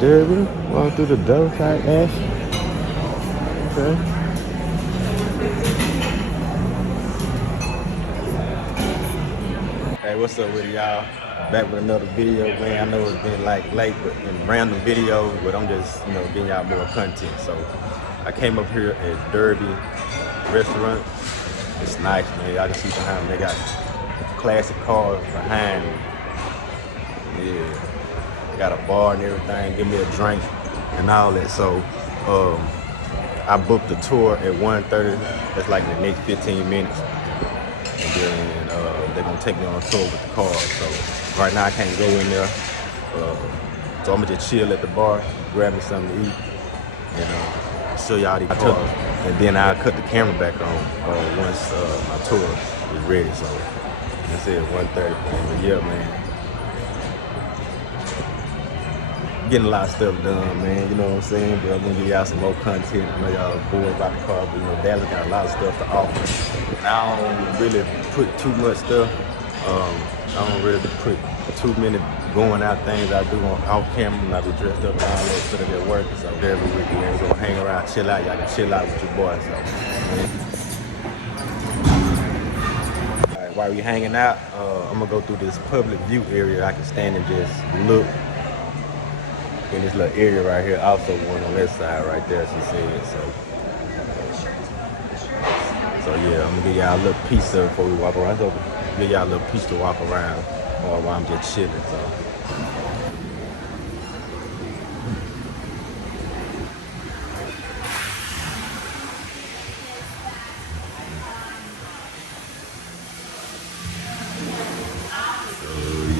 Derby. Walk through the door type ash. Okay. Hey, what's up with y'all? Back with another video, man. I know it's been like late, but in random videos, but I'm just, getting y'all more content. So I came up here at Derby restaurant. It's nice, man. Y'all can see behind me, they got classic cars behind me. Yeah. They got a bar and everything, give me a drink and all that. So I booked a tour at 1:30. That's like the next 15 minutes. And then they're gonna take me on a tour with the car. So right now I can't go in there. So I'm gonna just chill at the bar, grab me something to eat, and show y'all the cars. And then I'll cut the camera back on once my tour is ready. So that's it, 1:30. But yeah, man. Getting a lot of stuff done, man, you know what I'm saying? But I'm gonna give y'all some more content. I know y'all bored about the car, but Dallas got a lot of stuff to offer. And I don't really put too much stuff. I don't really put too many going out things I do off camera when I be dressed up and all that stuff at work. So every week, man, we're gonna hang around, chill out. Y'all can chill out with your boys. So, all right, while we hanging out, I'm gonna go through this public view area. I can stand and just look. In this little area right here, also one on that side right there, she said. So yeah, I'm gonna give y'all a little piece of it before we walk around. So give y'all a little piece to walk around while I'm just chilling. So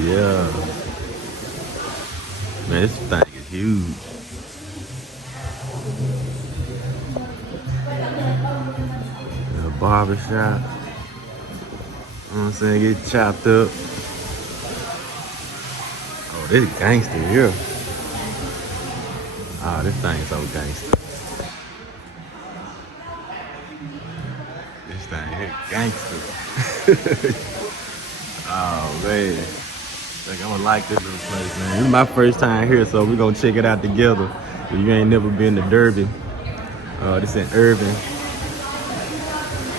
yeah, man, this thing is huge. A barbershop. You know what I'm saying? Get chopped up. Oh, this gangster here. Oh, this thing is so gangster. This thing here gangster. Oh, man. I think I'm gonna like this little place, man. This is my first time here, so we're gonna check it out together. If you ain't never been to Derby, this in Irving.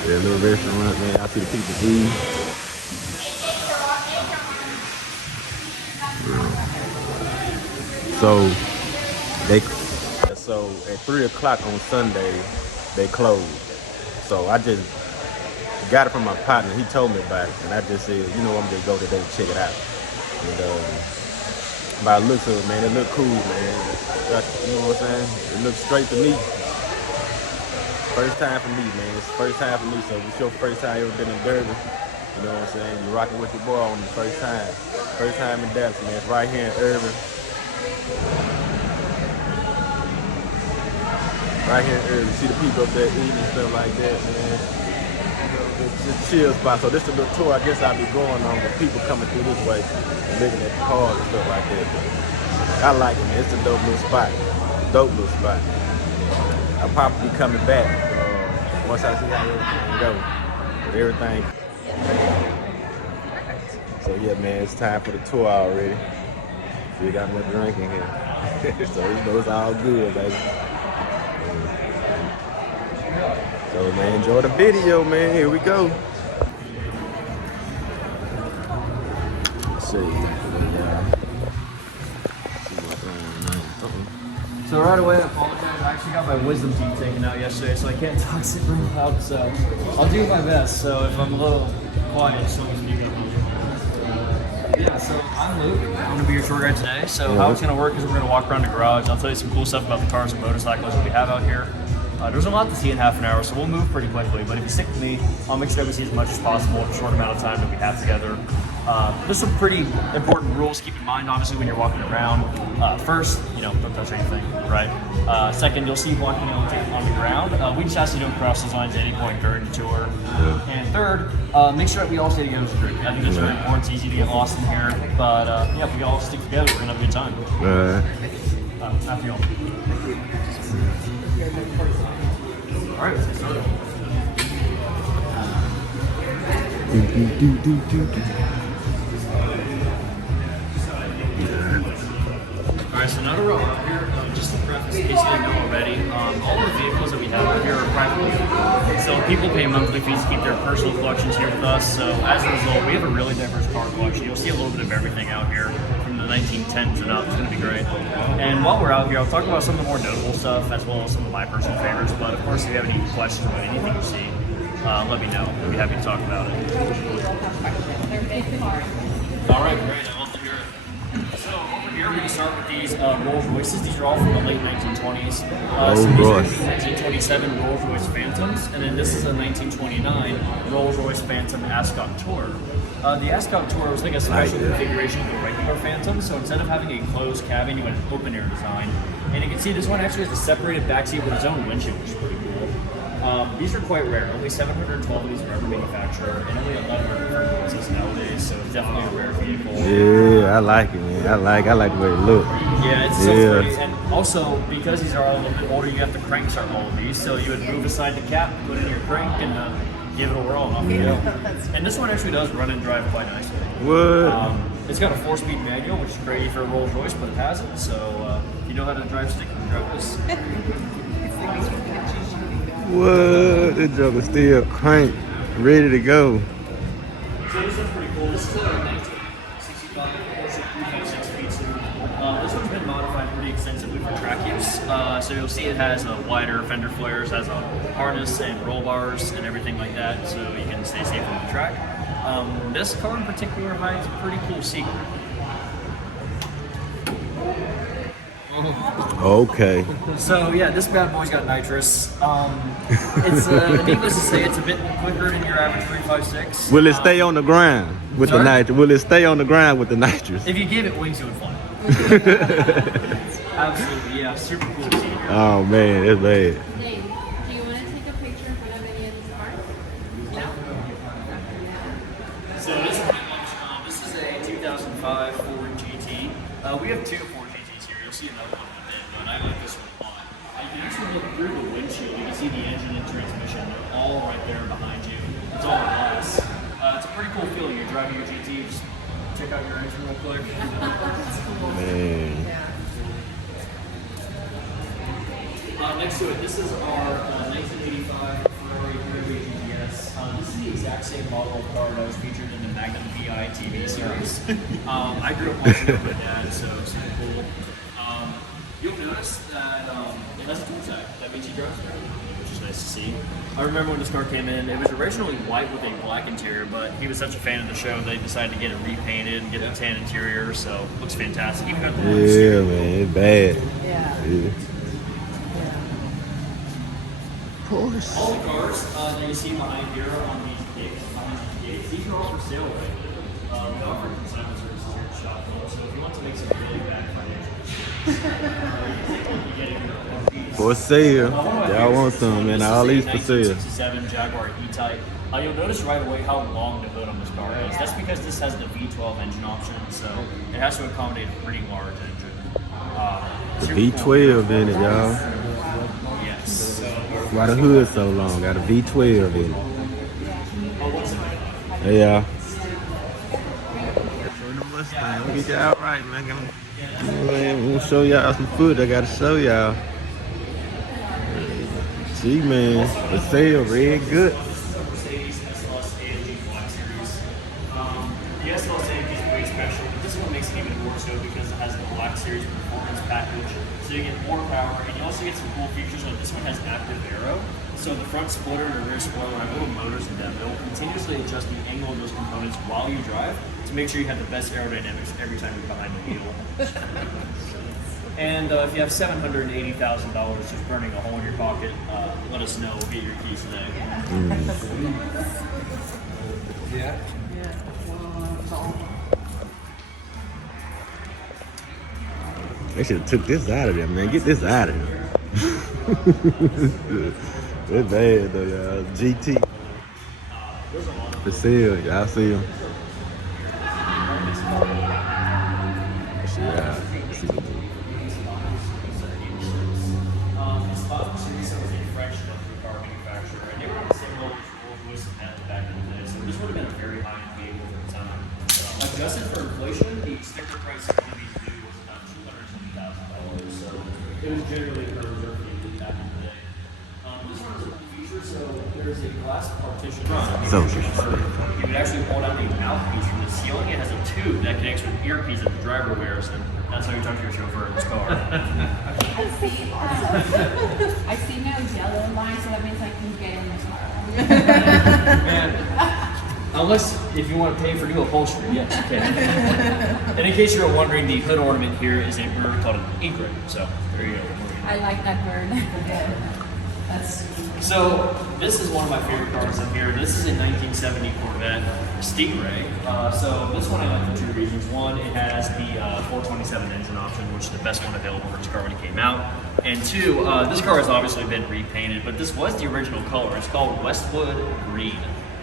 Yeah, a little restaurant, man. I see the people eating. So at 3 o'clock on Sunday, they closed. So I just got it from my partner. He told me about it, and I just said, I'm gonna go today to check it out. And by the looks of it, man, it look cool, man. You know what I'm saying? It looks straight to me. First time for me, man. It's the first time for me. So if it's your first time you ever been in Derby, you know what I'm saying? You're rocking with your boy on the first time. First time in Dallas, man. It's right here in Irving. Right here in Irving. See the people up there eating and stuff like that, man. It's a chill spot. So this is a little tour I guess I'll be going on with people coming through this way and looking at the cars and stuff like that. But I like it, man. It's a dope little spot. Dope little spot. I'll probably be coming back once I see how everything goes. With everything. So yeah, man, it's time for the tour already. We got more drink in here. So it's all good, baby. So man, enjoy the video, man. Here we go. Let's see. So right away, I apologize. I actually got my wisdom teeth taken out yesterday, so I can't talk super loud. So I'll do my best. So if I'm a little quiet, just let me speak up. Yeah, so I'm Luke. I'm going to be your tour guide today. So how it's going to work is we're going to walk around the garage. I'll tell you some cool stuff about the cars and motorcycles that we have out here. There's a lot to see in half an hour, so we'll move pretty quickly. But if you stick with me, I'll make sure we see as much as possible in a short amount of time that we have together. There's some pretty important rules to keep in mind, obviously, when you're walking around. First, don't touch anything, right? Second, you'll see walking on the ground. We just ask you don't cross those lines at any point during the tour. Yeah. And third, make sure that we all stay together as a group. I think that's very important. It's easy to get lost in here, but if we all stick together, we're gonna have a good time. After y'all. All right, let's get started. All right, so now to roll. just in case you didn't know already, all the vehicles that we have here are privately owned. So people pay monthly fees to keep their personal collections here with us. So as a result, we have a really diverse car collection. You'll see a little bit of everything out here from the 1910s and up. It's going to be great. And while we're out here, I'll talk about some of the more notable stuff as well as some of my personal favorites. But of course, if you have any questions about anything you see, let me know. I'll be happy to talk about it. All right, great. I love to hear it. So over here, we're going to start with these Rolls Royces. These are all from the late 1920s. So these are the 1927 Rolls Royce Phantoms, and then this is a 1929 Rolls Royce Phantom Ascot Tourer. The Ascot Tourer was like a special configuration of the regular Phantom, so instead of having a closed cabin, you had an open-air design. And you can see this one actually has a separated backseat with its own windshield, which is pretty cool. These are quite rare. Only 712 of these are ever manufactured, and only 1,100 exist nowadays. So it's definitely a rare vehicle. Yeah, I like it, man. I like the way it looks. Yeah, it's so pretty. And also, because these are all a little bit older, you have to crank start all of these. So you would move aside the cap, put in your crank, and give it a whirl, and off you go. And this one actually does run and drive quite nicely. What? It's got a 4-speed manual, which is crazy for a Rolls Royce, but it has it. So if you know how to drive stick, you can drive this. What? The joker still crank, ready to go. So this one's pretty cool. This is a 1965 Porsche 356 Speedster. This one's been modified pretty extensively for track use. So you'll see it has a wider fender flares, has a harness and roll bars and everything like that, so you can stay safe on the track. This car in particular hides a pretty cool secret. Okay. So yeah, this bad boy's got nitrous. It's needless to say, it's a bit quicker than your average 356. Will it stay on the ground with the nitrous? Will it stay on the ground with the nitrous? If you gave it wings, it would fly. Absolutely, yeah, super cool to see. Oh man, that's bad. Dave, do you want to take a picture in front of any of these cars? No? So this is a 2005 Ford GT. We have two Ford GTs here. You'll see another one in a bit, but I like this one a lot. You can actually look through the windshield. You can see the engine and transmission. They're all right there behind you. It's all glass. It's a pretty cool feeling. You're driving your GT. Just check out your engine real quick. Man. Next to it, this is our 1985 Ferrari 388 GTS. This is the exact same model of car that was featured in the Magnum VI TV series. I grew up watching it with my dad, so super cool. You'll notice that it has a tool tag. That means he drove it, which is nice to see. I remember when this car came in, it was originally white with a black interior, but he was such a fan of the show, they decided to get it repainted and get a tan interior, so it looks fantastic. Even got the Yeah, man, it's bad. Yeah. Porsche. All the cars that you see behind here on these gates, these are all for sale right now. We offer consignment services here at Shop Club, so if you want to make some really bad financial For sale. Y'all want some, man. All these for sale. 1967 Jaguar E-Type. You'll notice right away how long the hood on this car is. That's because this has the V12 engine option, so it has to accommodate a pretty large engine. V12 in it, y'all. Yes. Why the hood so long? Got a V12 in it. Hey, y'all. We'll get y'all right, man. I'm gonna show y'all some food. I gotta show y'all. See, man, the sale red good. Mercedes SLS AMG Black Series. The SLS AMG is way special, but this one makes it even more so because it has the Black Series performance package. So you get more power, and you also get some cool features like this one has active aero. So the front splitter and the rear spoiler have little motors in them. It will continuously adjust the angle of those components while you drive to make sure you have the best aerodynamics every time you're behind the wheel. And if you have $780,000 just burning a hole in your pocket, let us know. We'll get your keys today. Yeah. They should have took this out of there, man. Get this out of here. It's bad though, y'all. GT. For sale, y'all see them. See them. Spot Series was a French luxury car manufacturer, and they were on the same level as Rolls-Royce and Bentley back in the day, so this would have been a very high-end vehicle for the time. Adjusted for inflation, the sticker price of one of these new was about $220,000, so it was generally reserved for back in the day. This one is a feature, so there's a glass partition front. So- You would actually pull down the mouthpiece from the ceiling. It has a tube that connects with the earpiece that the driver wears, and that's how you talk to your chauffeur in his car. I see no yellow line, so that means I can get in this car. Man, unless if you want to pay for new upholstery, yes, you can. And in case you're wondering, the hood ornament here is a bird called an egret. So there you go. I like that bird. That's So this is one of my favorite cars in here. This is a 1970 Corvette Stingray. So this one I like for two reasons. One, it has the 427 engine option, which is the best one available for this car when it came out. And two, this car has obviously been repainted, but this was the original color. It's called Westwood Green.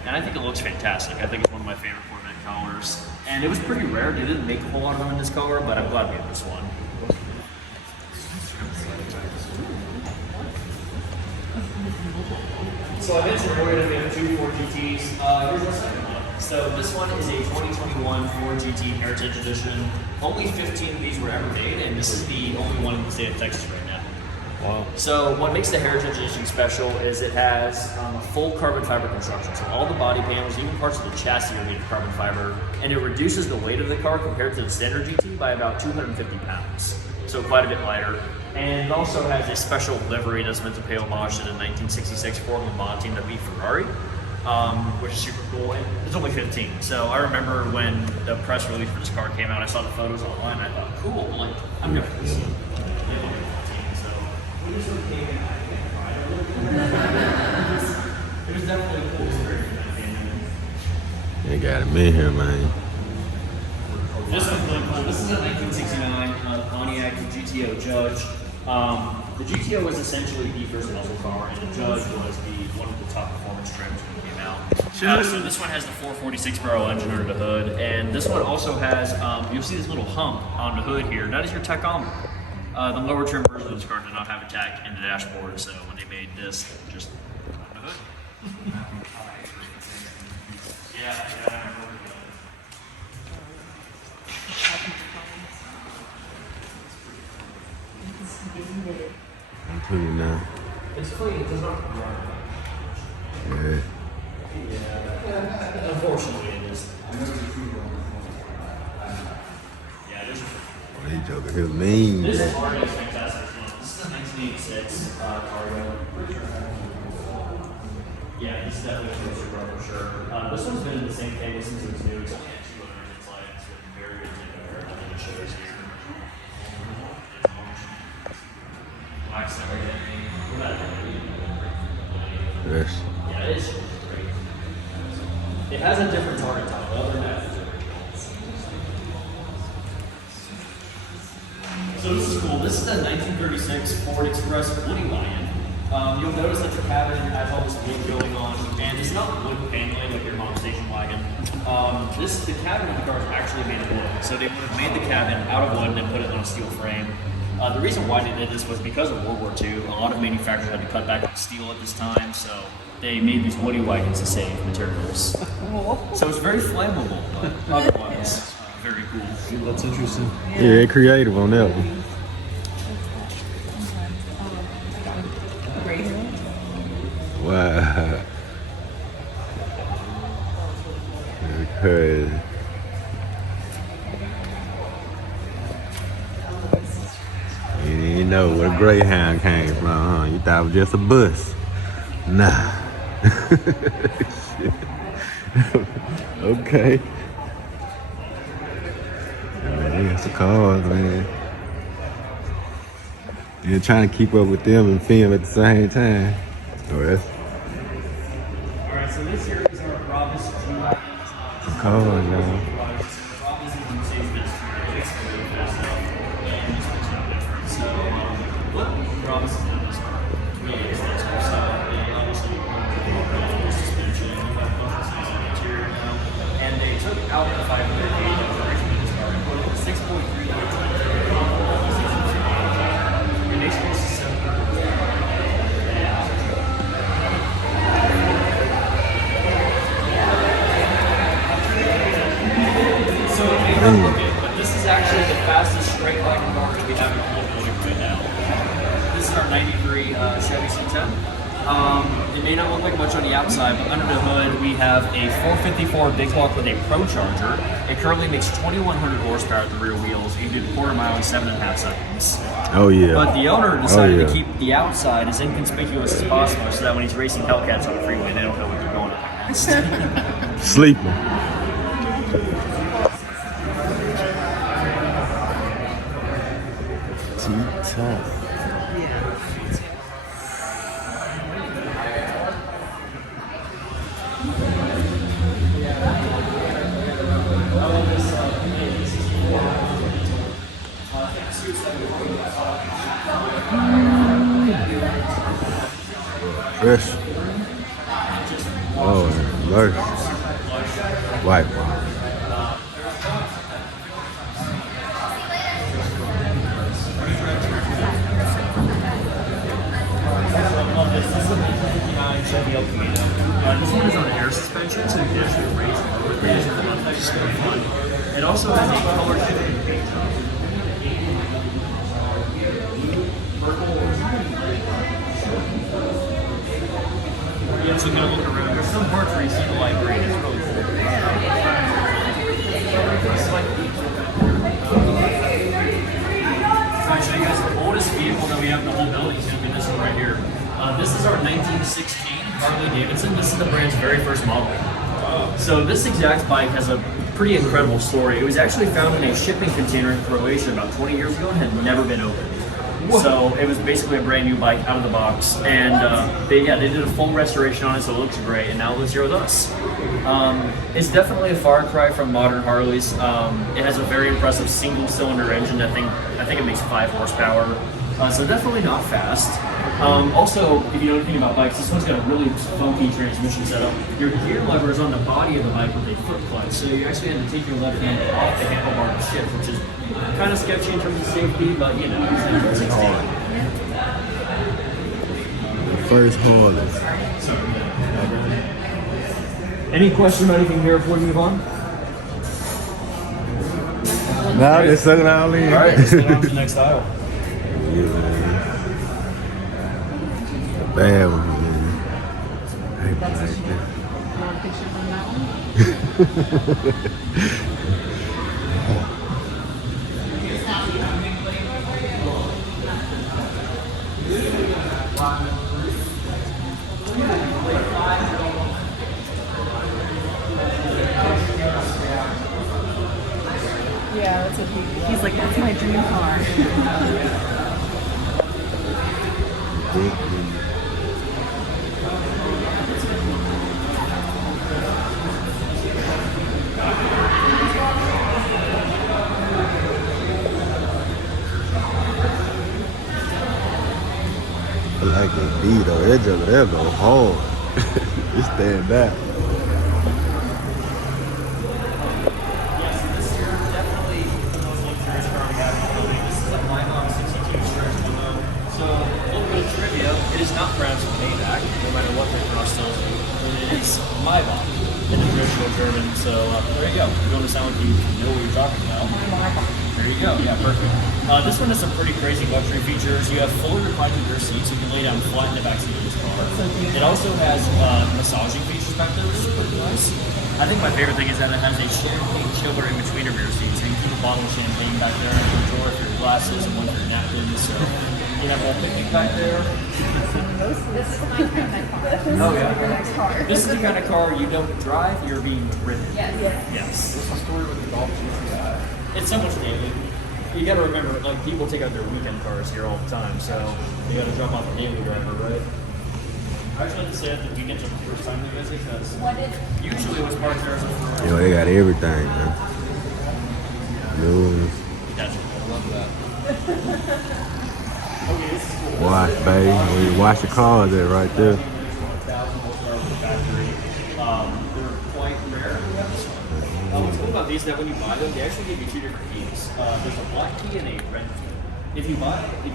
And I think it looks fantastic. I think it's one of my favorite Corvette colors. And it was pretty rare. They didn't make a whole lot of them in this color, but I'm glad we have this one. So I mentioned earlier that we have two Ford GTs. Here's the second one. So this one is a 2021 Ford GT Heritage Edition. Only 15 of these were ever made, and this is the only one in the state of Texas right now. Wow. So what makes the Heritage Edition special is it has a full carbon fiber construction. So all the body panels, even parts of the chassis are made of carbon fiber, and it reduces the weight of the car compared to the standard GT by about 250 pounds. So quite a bit lighter. And it also has a special livery that's meant to pay homage to the 1966 Ford Le Mans team that beat Ferrari, which is super cool. And it's only 15. So I remember when the press release for this car came out, I saw the photos online, and I thought, cool, like, I'm gonna this. It was definitely a cool experience for that family. They got him in here, man. This one's really cool. This is a 1969 Pontiac GTO Judge. The GTO was essentially the first muscle car, and the Judge was one of the top performance trims when it came out. So this one has the 446 barrel engine under the hood, and this one also has, you'll see this little hump on the hood here. That is your tachometer. The lower trim version of this car did not have a tach in the dashboard, so when they made this, just on the hood. Yeah. I'm clean now. It's clean, it does not run. Yeah. Yeah. Unfortunately, it is. Yeah, it is. Oh, he joking. He was mean. This is already fantastic. This is a 1986 Cargo. Yeah, this is definitely a super run for sure. This one's been in the same family since it was new. It's only had 2 owners. It's like it's been very good to I think it shows here. Wax and everything. Yes. Yeah, it is great. It has a different target top, but other than that, it's great. So this is cool. This is a 1936 Ford Express Woody Lion. You'll notice that the cabin has all this wood going on, and it's not wood paneling like your mom's station wagon. The cabin of the car is actually made of wood. So they would have made the cabin out of wood and then put it on a steel frame. The reason why they did this was because of World War II. A lot of manufacturers had to cut back on steel at this time, so they made these woody wagons to save materials. So it's very flammable, but otherwise very cool. That's interesting. Yeah, they creative on that one. Wow. That's crazy. You didn't know where a Greyhound came from, huh? You thought it was just a bus. Nah. Okay. Man, that's the cars, man. You're trying to keep up with them and film at the same time. Oh, that's Alright, so this here is our Brabus G-Wagon. the cars, y'all. Brabus is the Mercedes-Benz 306, really fast stuff, and this one's no different. So, what Brabus is doing this car really extensive. So, they obviously the suspension, you have bumpers on the interior now, and they took out the 500 gauge of the original this car and put in the 6.3 liter and they supposed to sell So it may not look it, but this is actually the fastest straight line car that we have in the whole building right now. outside, but under the hood, we have a 454 big block with a Pro Charger. It currently makes 2,100 horsepower at the rear wheels. You did a quarter mile in 7.5 seconds. Oh yeah. But the owner decided yeah. to keep the outside as inconspicuous as possible so that when he's racing Hellcats on the freeway, they don't know what they're going up against. Sleeping. T-Top. Fresh. Oh, lush. White. This is a 1959 Chevy El Camino. This one is on air suspension, so you can actually raise and lower things in the front. That's just kind of fun. It also has a color shifting paint job. Yeah, so kind of looking around. There's some parts where you see the light green. It's really cool. I'll show you guys the oldest vehicle that we have in the whole building is going to be this one right here. This is our 1916 Harley Davidson. This is the brand's very first model. So this exact bike has a pretty incredible story. It was actually found in a shipping container in Croatia about 20 years ago and had never been opened. So it was basically a brand new bike out of the box, and they did a full restoration on it, so it looks great. And now it lives here with us. It's definitely a far cry from modern Harleys. It has a very impressive single-cylinder engine. I think it makes 5 horsepower, so definitely not fast. Also, if you know anything about bikes, this one's got a really funky transmission setup. Your gear lever is on the body of the bike with a foot clutch, so you actually have to take your left hand off the handlebar to shift, which is kind of sketchy in terms of safety, but you know, it's 16. First Harley. Any question about anything here before we move on? Now they're sucking all in. All right, let's go on to the next aisle. Yeah, man. The bad one, man. I ain't like that. You want a picture from that one? Yeah, that's what he's like, that's my dream car. I like that beat though. That just that go hard. It stand out. It is not pronounced Maybach, no matter what the cross tells you. It is Maybach in the traditional German. So there you go. You're going to sound like you know what you're talking about. There you go. Yeah, perfect. This one has some pretty crazy luxury features. You have fully reclining rear seats, so you can lay down flat in the back seat of this car. It also has massaging features back there, which is pretty nice. I think my favorite thing is that it has a champagne chiller in between the rear seats. So you can keep a bottle of champagne back there in your drawer for your glasses and one for your napkins. So you have a whole picnic back there. This is my kind of car. Oh yeah. This is the kind of car you don't drive, you're being driven. Yes. Yes. What's the story with the Golf GTI? It's so much daily. You gotta remember, like, people take out their weekend cars here all the time, so you gotta jump off the daily driver, right? I actually like to say that the weekends are the first time they visit, because usually what's parked there is a Yo, they got everything, man. News, That's I love that. Okay, this is cool. wash, baby. When you wash the cars, there, right there. 1,000 horsepower from the factory. They're quite rare. What's cool about these is that when you buy them, they actually give you 2 different keys. There's a black key and a red key. If you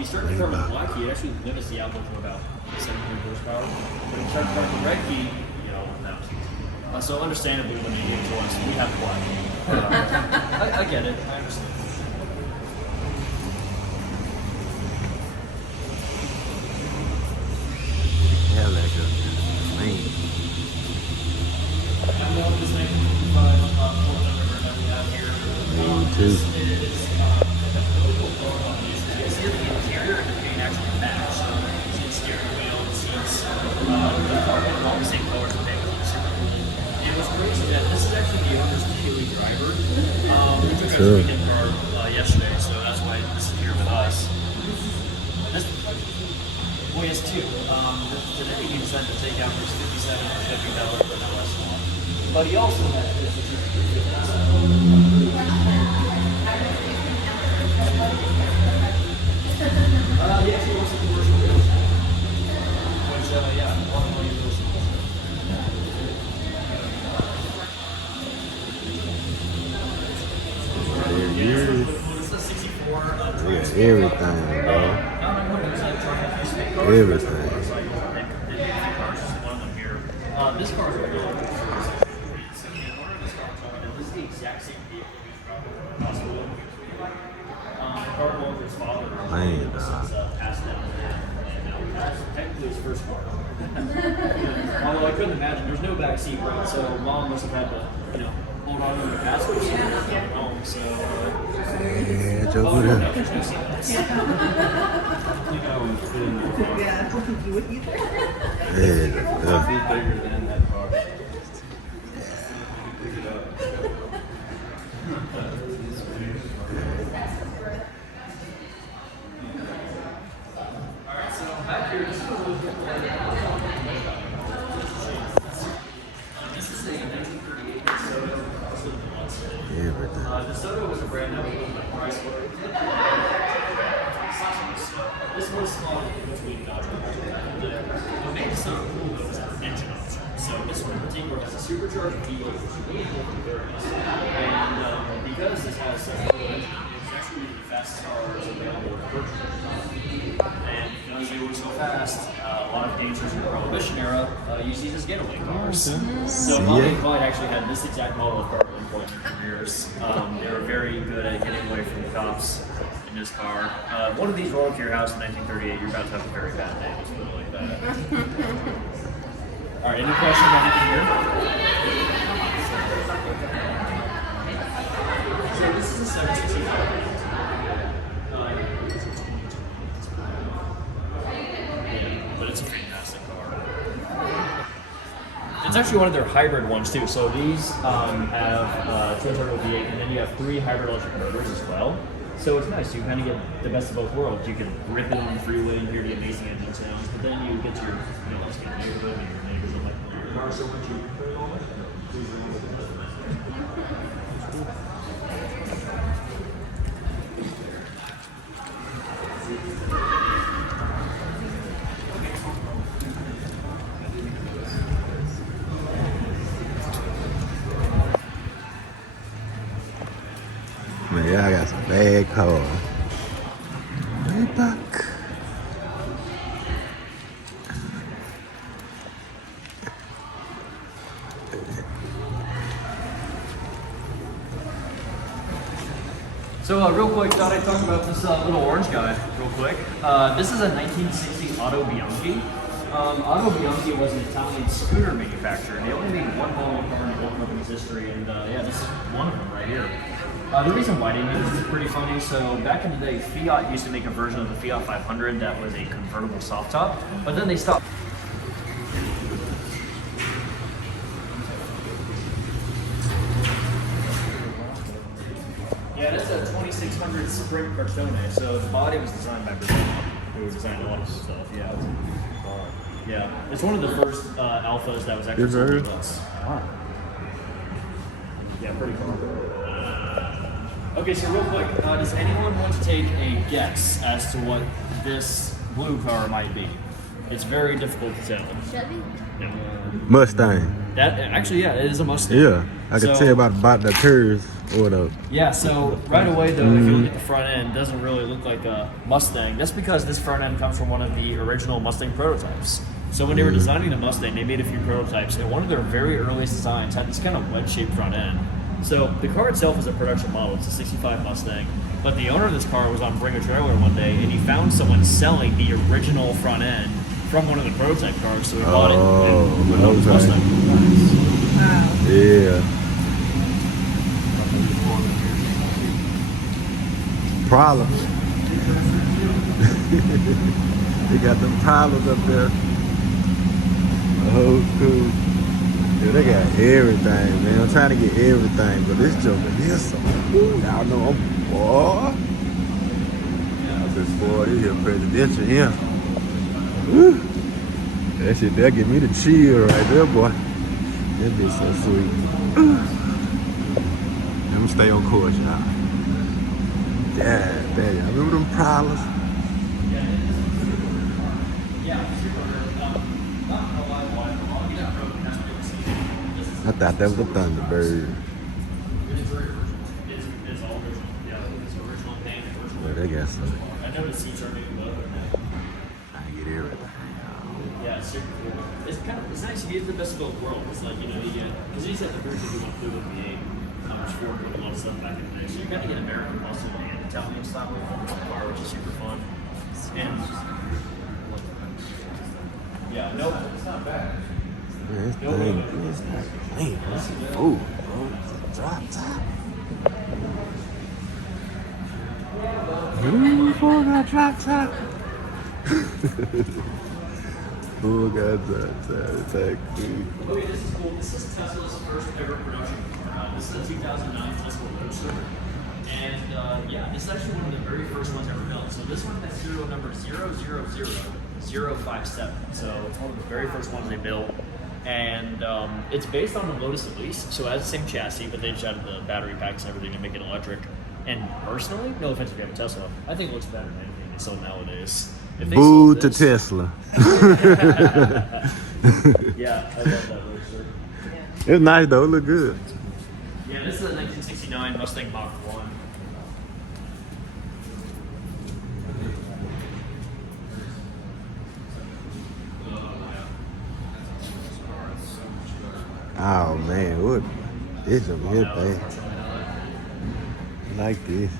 start your car with a black key, it actually limits the output from about 700 horsepower. But if you start your car with a red key, you know, 1,000. So understandably, when they gave it to us, we have the black key. I get it. I understand. Hell, that girl, man. this 1955 Ford Thunderbird that we have here. too. This is you see the interior and the paint actually match. So you see the steering wheel, the seats, the carpet, all the same colors of paint. Super cool. It was crazy that this is actually the owner's daily driver. We took out his weekend car yesterday, so that's why this is here with us. This, well, he has two. Today he decided to take out his 57 or $50 for an LS one. But he also has this. He actually works at commercial real estate. Which, yeah, a lot of money real estate. This is a 64. Yeah, everything, bro. Everything. This car is a really good service. So the owner of this car told me that this is the exact same vehicle he was driving in the hospital. The car belonged to his father. Man, Since passed down to him. And that's technically his first car. Although I couldn't imagine, there's no back seat, right? So mom must have had to, hold on to the passenger seat and come home. So, Yeah, Joe, oh, good. no, there's no seat belts. I wouldn't fit in that car. Yeah, I don't think you would either. Yeah, Be bigger than that car. Pick it up. Alright, so back here, this is a little bit this is a 1938 DeSoto. everything. DeSoto was a brand that was owned by Chrysler. This was small between Dodge and Chrysler. What made DeSoto cool though was its engine option. So this one in particular has a supercharged V8, which is really cool for the 30s. And because this has such a low engine, it's actually the fastest cars available to purchase at the time. And because they were so fast, a lot of gangsters in the Prohibition era used these as getaway cars. So Bonnie and Clyde actually had this exact model of car at one point in their careers. They were very good at getting away from the cops in this car. One of these roll up to your house in 1938, you're about to have a very bad day. It's really bad. All right, any questions on anything here? So this is a 765. But it's a fantastic car. It's actually one of their hybrid ones too. So these have twin turbo V8, and then you have 3 hybrid electric motors as well. So it's nice. You kind of get the best of both worlds. You can rip it on the freeway and hear the amazing engine sounds, but then you get to your upstate neighborhood and your neighbors will like your car. So once you put it on it, Man, y'all got some bad cars. Way back. So real quick, thought I'd talk about this little orange guy real quick. This is a 1960 Auto Bianchi. Auto Bianchi was an Italian scooter manufacturer. They only made one model car in the whole company's history, and yeah, this is one of them right here. The reason why they made this is pretty funny. So back in the day, Fiat used to make a version of the Fiat 500 that was a convertible soft top, but then they stopped. Yeah, that's a 2600 Sprint Cartone. So the body was designed by Brazil, who designed a lot of stuff. Yeah, yeah. It's one of the first Alphas that was actually sold with us. Yeah, pretty cool. Okay, so real quick, does anyone want to take a guess as to what this blue car might be? It's very difficult to tell. Chevy? No. Mustang. That actually, yeah, it is a Mustang. Yeah, I can So- tell about the curves or the. Yeah, so right away though, if you look at the front end, it doesn't really look like a Mustang. That's because this front end comes from one of the original Mustang prototypes. So when they were designing the Mustang, they made a few prototypes, and one of their very earliest designs had this kind of wedge-shaped front end. So the car itself is a production model. It's a 65 Mustang. But the owner of this car was on Bring a Trailer one day, and he found someone selling the original front end from one of the prototype cars, so he bought it and put it on the okay. Mustang. Wow. Yeah, problems. They got them problems up there. Oh, cool. Yeah, they got everything, man. I'm trying to get everything, but this joker here, so y'all know I'm boy. I said, boy, this here presidential here. Woo. That shit there give me the chill right there, boy. That bitch so sweet. Let me stay on course, y'all. Yeah, man, y'all remember them problems? I thought that was a Thunderbird. Well, they got some. I know the seats are maybe lower now. I get everything. Yeah, it's super cool. It's kind of it's nice. You get the best of both worlds. It's like you get because you just have the version of Blue with the eight, Ford with a lot of stuff back in the day. So you kind of get American muscle and Italian style car, which is super fun. And yeah, nope, it's not bad. Man, this thing is not clean. This is food, bro. It's a drop top. Ooh, Ford got drop top. Ford got drop top. It's like cool. Okay, this is cool. This is Tesla's first ever production car. This is a 2009 Tesla Roadster. And yeah, this is actually one of the very first ones ever built. So this one has serial number 000057. So it's one of the very first ones they built. And it's based on the Lotus Elise, so it has the same chassis, but they just added the battery packs and everything to make it electric. And personally, no offense if you have a Tesla, I think it looks better than anything they sell nowadays. If they Boo sold to this- Tesla. Yeah, I love that Roadster. It's nice though. It look good. Yeah, this is a 1969 Mustang Mach 1. Oh man, what? It's over here, babe. Like this.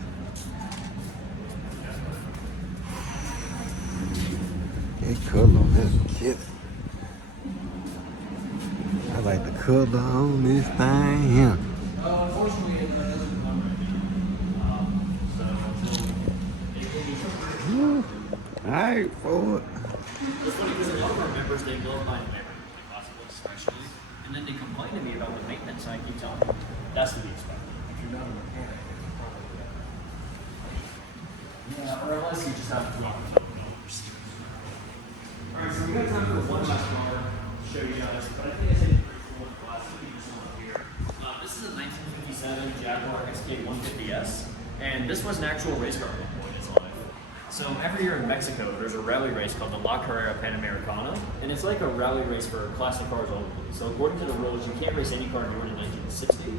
That color on this kid. I like the color on this thing here. Unfortunately, it doesn't come Alright, Ford. It's funny because a lot of our members, they love buying American classical especially, and then they complain to me about the maintenance, and I keep telling them, that's to be expected. If you're not a mechanic, yeah, or unless you just have to drop $1,000. Alright, so we got time for one last car to show you guys, but I think I said one class, so we just one up here. This is a 1957 Jaguar XK 150S, and this was an actual race car at one point in its life. So every year in Mexico, there's a rally race called the La Carrera Panamericana, and it's like a rally race for classic cars only. So according to the rules, you can't race any car newer than 1960.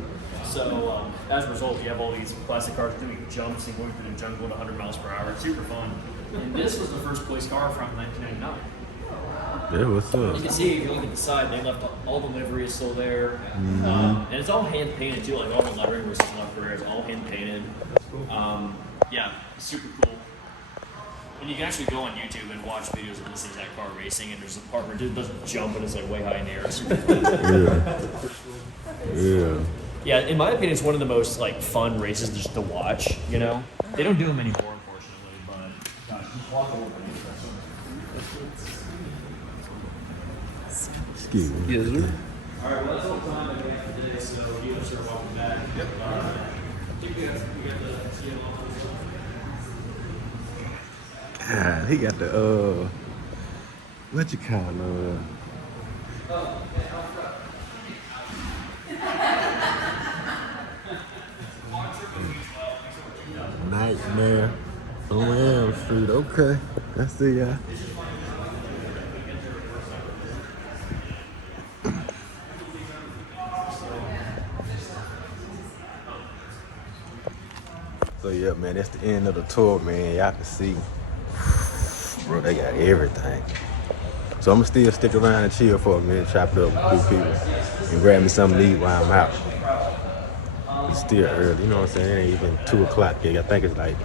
So as a result, you have all these classic cars doing jumps and going through the jungle at 100 miles per hour. It's super fun. And this was the first place car from 1999. Yeah, what's You up? can see if you look at the side, they left all the livery is still there, and it's all hand painted too. Like all the lettering versus La Carrera is all hand painted. Yeah, super cool. And you can actually go on YouTube and watch videos of this exact car racing, and there's a part where it doesn't jump and it's like way high in the air. It's super fun. Yeah. Yeah. Yeah, in my opinion, it's one of the most like fun races just to watch. You know, they don't do them anymore, unfortunately. But gosh, just walk over. Excuse me. Yes, sir. All right, well that's all the time that we have today. So you guys are walking back. Yep. I think we got the CLO. God, he got the what you call Nightmare on Elm Street. Okay, I see ya. So yeah, man, that's the end of the tour, man. Y'all can see, bro, they got everything. So I'm gonna still stick around and chill for a minute, chop it up with a few people, and grab me something to eat while I'm out. It's still early, you know what I'm saying? It ain't even 2 o'clock yet. I think it's like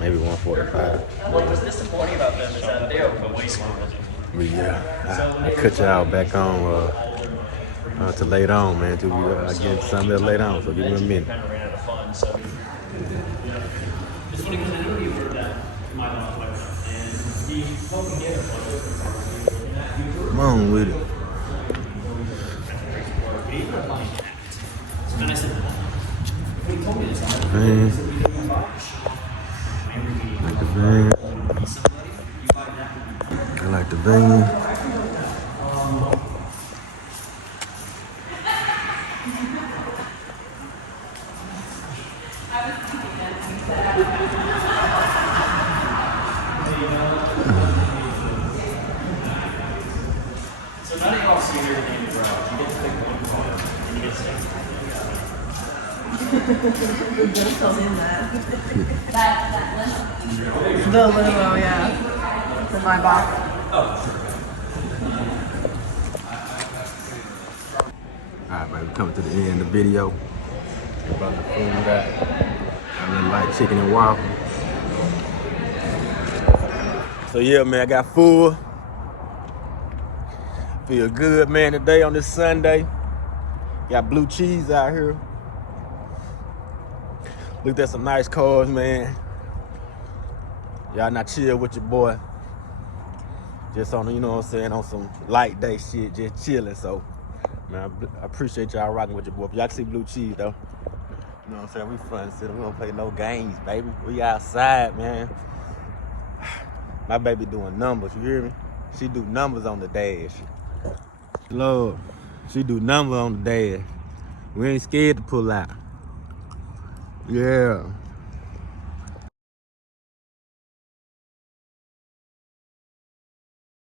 maybe 1:45. What's disappointing about them is that they are way smaller. But yeah, I cut y'all back on to later on, man, till we get something else later on. So give me a minute. Kind of ran out of fun, so. It's funny because I know you heard that my dog like that, and he helped me get a bunch of different cars. Come on with it. So then I said, when he told me this, Man. Like the van. I like the van. so now that you all see everything in the garage, you get to pick one car and you get to take Don't tell him that. The limo, yeah. For my box. Alright, man, we coming to the end of the video. About the food that I really like chicken and waffle. So yeah, man, I got full. Feel good, man, today on this Sunday. Got blue cheese out here. Looked at some nice cars, man. Y'all not chill with your boy. Just on, you know what I'm saying, on some light day shit, just chilling. So, man, I appreciate y'all rocking with your boy. Y'all can see blue cheese, though. You know what I'm saying? We front and center. We don't play no games, baby. We outside, man. My baby doing numbers, you hear me? She do numbers on the dash. Lord, she do numbers on the dash. We ain't scared to pull out. Yeah.